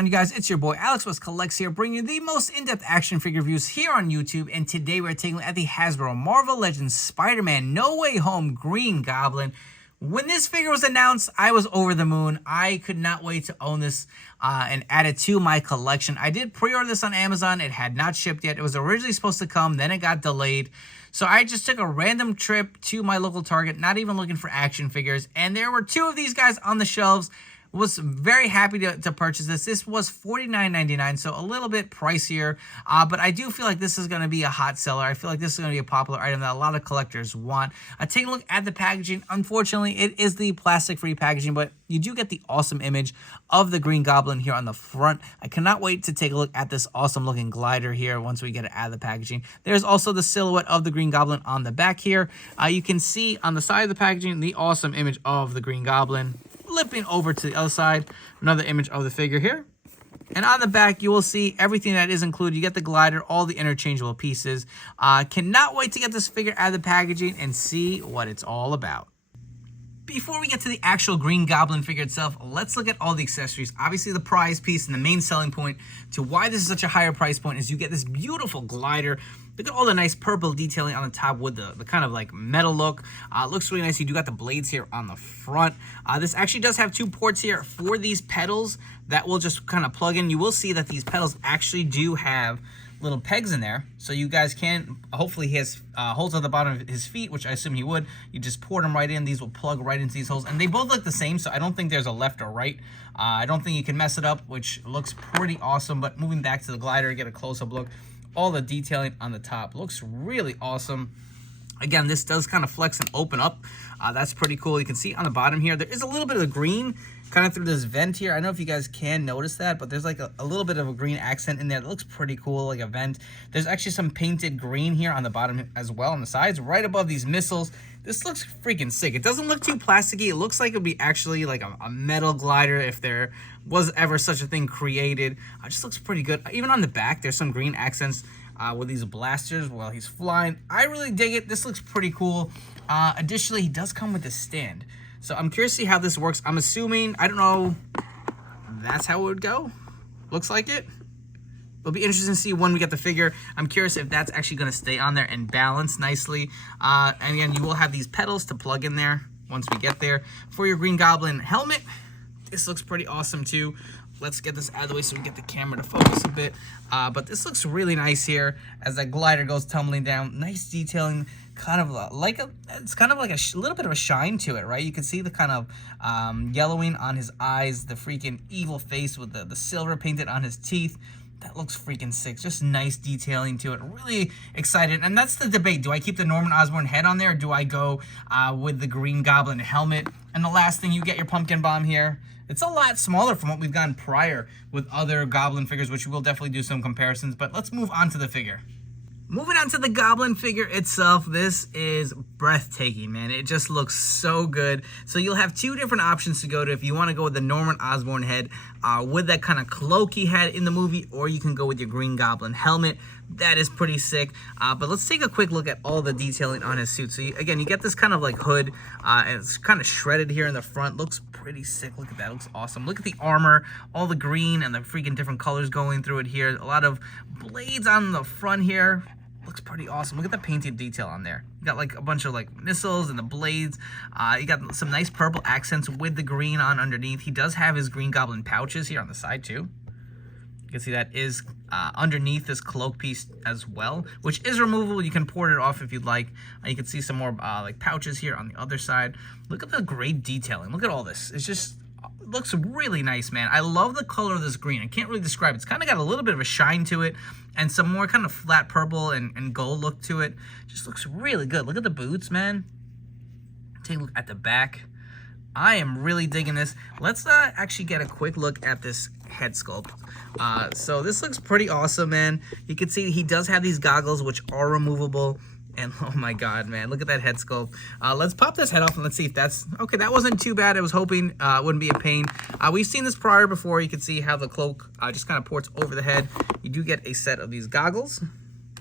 on, you guys? It's your boy Alex West Collects here, bringing you the most in-depth action figure reviews here on YouTube. And today we're taking a look at the Hasbro Marvel Legends Spider-Man No Way Home Green Goblin. When this figure was announced, I was over the moon. I could not wait to own this and add it to my collection. I did pre-order this on Amazon. It had not shipped yet. It was originally supposed to come, then it got delayed. So I just took a random trip to my local Target, not even looking for action figures. And there were two of these guys on the shelves. Was very happy to purchase this. This was $49.99, so a little bit pricier, but I do feel like this is going to be a hot seller. I feel like this is going to be a popular item that a lot of collectors want. Take a look at the packaging. Unfortunately, it is the plastic-free packaging, but you do get the awesome image of the Green Goblin here on the front. I cannot wait to take a look at this awesome-looking glider here once we get it out of the packaging. There's also the silhouette of the Green Goblin on the back here. You can see on the side of the packaging the awesome image of the Green Goblin. Flipping over to the other side, another image of the figure here. And on the back, you will see everything that is included. You get the glider, all the interchangeable pieces. Cannot wait to get this figure out of the packaging and see what it's all about. Before we get to the actual Green Goblin figure itself, let's look at all the accessories. Obviously, the prize piece and the main selling point to why this is such a higher price point is you get this beautiful glider. Look at all the nice purple detailing on the top with the kind of like metal look. Looks really nice. You do got the blades here on the front. This actually does have two ports here for these pedals that will just kind of plug in. You will see that these pedals actually do have little pegs in there, so you guys can, hopefully he has holes at the bottom of his feet, which I assume he would. You just port them right in. These will plug right into these holes, and they both look the same, so I don't think there's a left or right. I don't think you can mess it up, which looks pretty awesome. But moving back to the glider, get a close-up look. All the detailing on the top looks really awesome. Again, this does kind of flex and open up. That's pretty cool. You can see on the bottom here, there is a little bit of the green kind of through this vent here. I don't know if you guys can notice that, but there's like a little bit of a green accent in there. That looks pretty cool, like a vent. There's actually some painted green here on the bottom as well, on the sides, right above these missiles. This looks freaking sick. It doesn't look too plasticky. It looks like it would be actually like a metal glider if there was ever such a thing created. It just looks pretty good. Even on the back, there's some green accents with these blasters while he's flying. I really dig it. This looks pretty cool. Additionally, he does come with a stand. So I'm curious to see how this works. I'm assuming, I don't know, that's how it would go. Looks like it. It'll be interesting to see when we get the figure. I'm curious if that's actually going to stay on there and balance nicely. And again, you will have these pedals to plug in there once we get there. For your Green Goblin helmet, this looks pretty awesome too. Let's get this out of the way so we get the camera to focus a bit. But this looks really nice here as that glider goes tumbling down. Nice detailing, kind of like it's kind of like a little bit of a shine to it, right? You can see the kind of yellowing on his eyes, the freaking evil face with the silver painted on his teeth. That looks freaking sick. Just nice detailing to it. Really excited. And that's the debate. Do I keep the Norman Osborn head on there, or do I go with the Green Goblin helmet? And the last thing, you get your pumpkin bomb here. It's a lot smaller from what we've gotten prior with other Goblin figures, which we'll definitely do some comparisons. But let's move on to the figure. Moving on to the Goblin figure itself, this is breathtaking, man. It just looks so good. So you'll have two different options to go to if you want to go with the Norman Osborn head with that kind of cloak he had in the movie, or you can go with your Green Goblin helmet. That is pretty sick. But let's take a quick look at all the detailing on his suit. So again, you get this kind of like hood, and it's kind of shredded here in the front. Looks pretty sick. Look at that. Looks awesome. Look at the armor, all the green and the freaking different colors going through it here. A lot of blades on the front here. Looks pretty awesome. Look at the painted detail on there. You got like a bunch of like missiles and the blades. You got some nice purple accents with the green on underneath. He does have his Green Goblin pouches here on the side too. You can see that is underneath this cloak piece as well, which is removable. You can port it off if you'd like. You can see some more like pouches here on the other side. Look at the great detailing. Look at all this. It's just looks really nice, man. I love the color of this green. I can't really describe it. It's kind of got a little bit of a shine to it and some more kind of flat purple and gold look to it. Just looks really good. Look at the boots, man. Take a look at the back. I am really digging this. Let's actually get a quick look at this head sculpt. So this looks pretty awesome, man. You can see he does have these goggles, which are removable. And oh my god, man, look at that head sculpt. Let's pop this head off and let's see if that's okay. That wasn't too bad. I was hoping it wouldn't be a pain. We've seen this prior before. You can see how the cloak just kind of ports over the head. You do get a set of these goggles.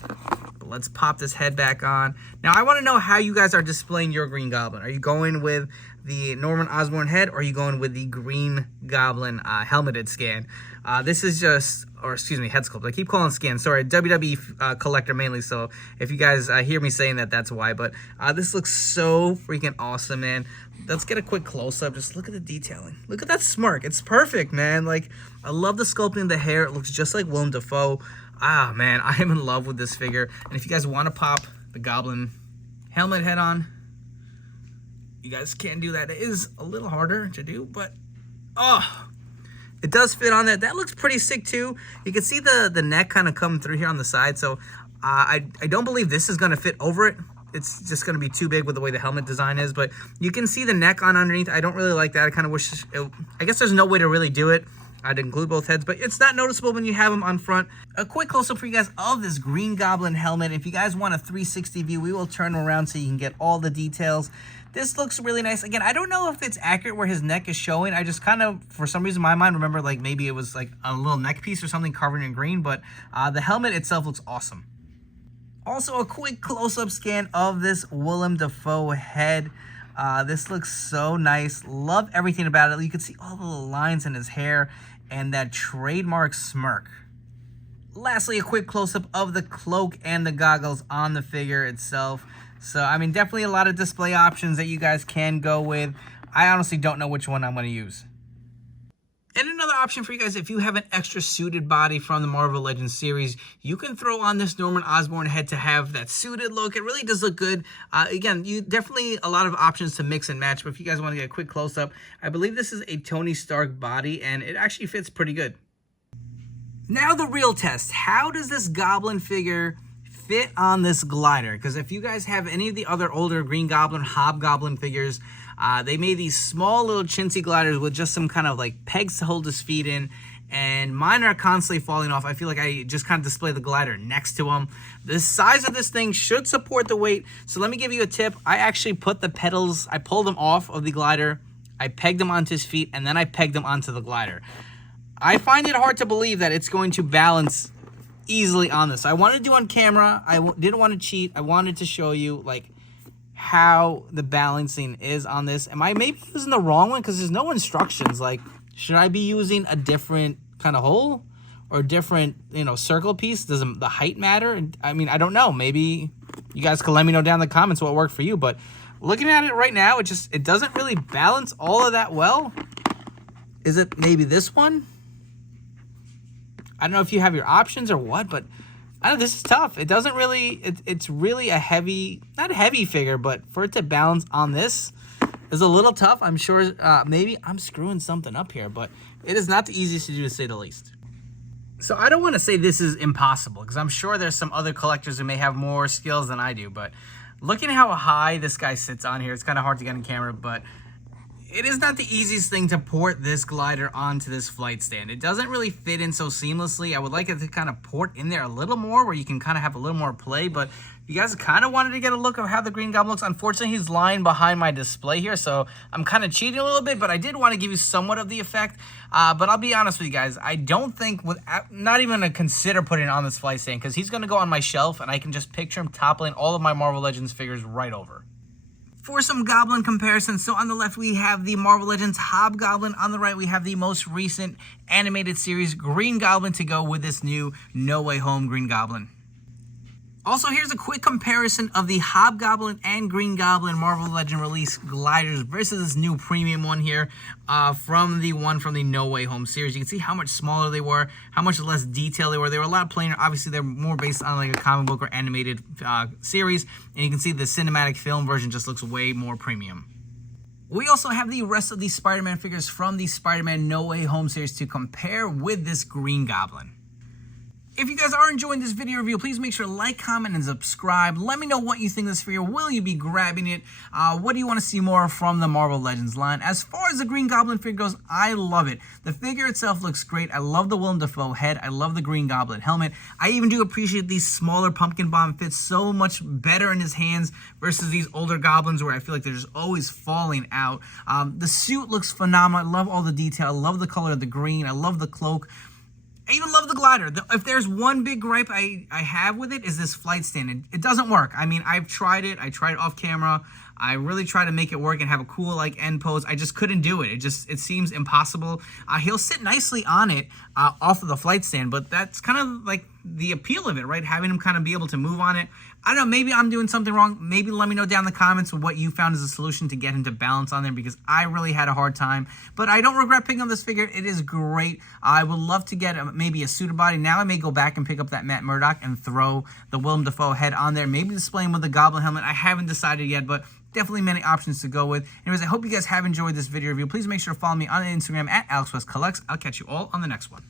But let's pop this head back on. Now I want to know how you guys are displaying your Green Goblin. Are you going with the Norman Osborn head, or are you going with the Green Goblin helmeted scan? This is just, or excuse me, head sculpt. I keep calling it scan. Sorry, WWE collector mainly, so if you guys hear me saying that, that's why. But this looks so freaking awesome, man. Let's get a quick close-up. Just look at the detailing. Look at that smirk. It's perfect, man. Like, I love the sculpting of the hair. It looks just like Willem Dafoe. Ah, man, I am in love with this figure. And if you guys want to pop the Goblin helmet head on, you guys can do that. It is a little harder to do, but oh, it does fit on there. That looks pretty sick too. You can see the neck kind of coming through here on the side. So I don't believe this is going to fit over it. It's just going to be too big with the way the helmet design is, but you can see the neck on underneath. I don't really like that. I kind of wish I guess there's no way to really do it. I'd include both heads, but it's not noticeable when you have them on front. A quick close-up for you guys of this Green Goblin helmet. If you guys want a 360 view, we will turn around so you can get all the details. This looks really nice. Again, I don't know if it's accurate where his neck is showing. I just kind of, for some reason, in my mind, remember like maybe it was like a little neck piece or something covered in green, but the helmet itself looks awesome. Also, a quick close-up scan of this Willem Dafoe head. This looks so nice. Love everything about it. You can see all the little lines in his hair and that trademark smirk. Lastly, a quick close-up of the cloak and the goggles on the figure itself. So, I mean, definitely a lot of display options that you guys can go with. I honestly don't know which one I'm going to use. And another option for you guys, if you have an extra suited body from the Marvel Legends series, you can throw on this Norman Osborn head to have that suited look. It really does look good. Again, you definitely a lot of options to mix and match, but if you guys want to get a quick close-up, I believe this is a Tony Stark body, and it actually fits pretty good. Now the real test. How does this Goblin figure fit on this glider? Because if you guys have any of the other older Green Goblin, Hobgoblin figures, they made these small little chintzy gliders with just some kind of like pegs to hold his feet in, and mine are constantly falling off. I feel like I just kind of display the glider next to them. The size of this thing should support the weight, so let me give you a tip. I actually put the pedals, I pulled them off of the glider, I pegged them onto his feet, and then I pegged them onto the glider. I find it hard to believe that it's going to balance easily on this. I wanted to do on camera. I didn't want to cheat. I wanted to show you like how the balancing is on this. Am I maybe using the wrong one? Because there's no instructions. Like, should I be using a different kind of hole or different, circle piece? Does the height matter? I mean, I don't know. Maybe you guys can let me know down in the comments what worked for you. But looking at it right now, it doesn't really balance all of that well. Is it maybe this one? I don't know if you have your options or what, but I don't know, this is tough. It doesn't really, it's really a heavy, not a heavy figure, but for it to balance on this is a little tough. I'm sure maybe I'm screwing something up here, but it is not the easiest to do, to say the least. So I don't want to say this is impossible, because I'm sure there's some other collectors who may have more skills than I do, but looking at how high this guy sits on here, it's kind of hard to get on camera, but it is not the easiest thing to port this glider onto this flight stand. It doesn't really fit in so seamlessly. I would like it to kind of port in there a little more, where you can kind of have a little more play. But you guys kind of wanted to get a look of how the Green Goblin looks. Unfortunately, he's lying behind my display here, so I'm kind of cheating a little bit. But I did want to give you somewhat of the effect. But I'll be honest with you guys. I don't think, not even going to consider putting it on this flight stand, because he's going to go on my shelf, and I can just picture him toppling all of my Marvel Legends figures right over. For some Goblin comparisons, so on the left we have the Marvel Legends Hobgoblin. On the right we have the most recent animated series Green Goblin to go with this new No Way Home Green Goblin. Also, here's a quick comparison of the Hobgoblin and Green Goblin Marvel Legend release gliders versus this new premium one here from the one from the No Way Home series. You can see how much smaller they were, how much less detailed they were. They were a lot plainer. Obviously, they're more based on like a comic book or animated series. And you can see the cinematic film version just looks way more premium. We also have the rest of the Spider-Man figures from the Spider-Man No Way Home series to compare with this Green Goblin. If you guys are enjoying this video review, please make sure to like, comment, and subscribe. Let me know what you think of this figure. Will you be grabbing it? What do you want to see more from the Marvel Legends line? As far as the Green Goblin figure goes, I love it. The figure itself looks great. I love the Willem Dafoe head. I love the Green Goblin helmet. I even do appreciate these smaller pumpkin bomb fits so much better in his hands versus these older goblins where I feel like they're just always falling out. The suit looks phenomenal. I love all the detail. I love the color of the green. I love the cloak. I even love the glider. If there's one big gripe I have with it, is this flight stand. It doesn't work. I mean, I've tried it. I tried it off camera. I really try to make it work and have a cool like end pose. I just couldn't do it. It seems impossible. He'll sit nicely on it off of the flight stand, but that's kind of like the appeal of it, right? Having him kind of be able to move on it. I don't know, maybe I'm doing something wrong. Maybe let me know down in the comments what you found as a solution to get him to balance on there, because I really had a hard time. But I don't regret picking up this figure. It is great. I would love to get maybe a suited body. Now I may go back and pick up that Matt Murdock and throw the Willem Dafoe head on there. Maybe display him with the Goblin helmet. I haven't decided yet, but definitely many options to go with. Anyways, I hope you guys have enjoyed this video review. Please make sure to follow me on Instagram at AlexWestCollects. I'll catch you all on the next one.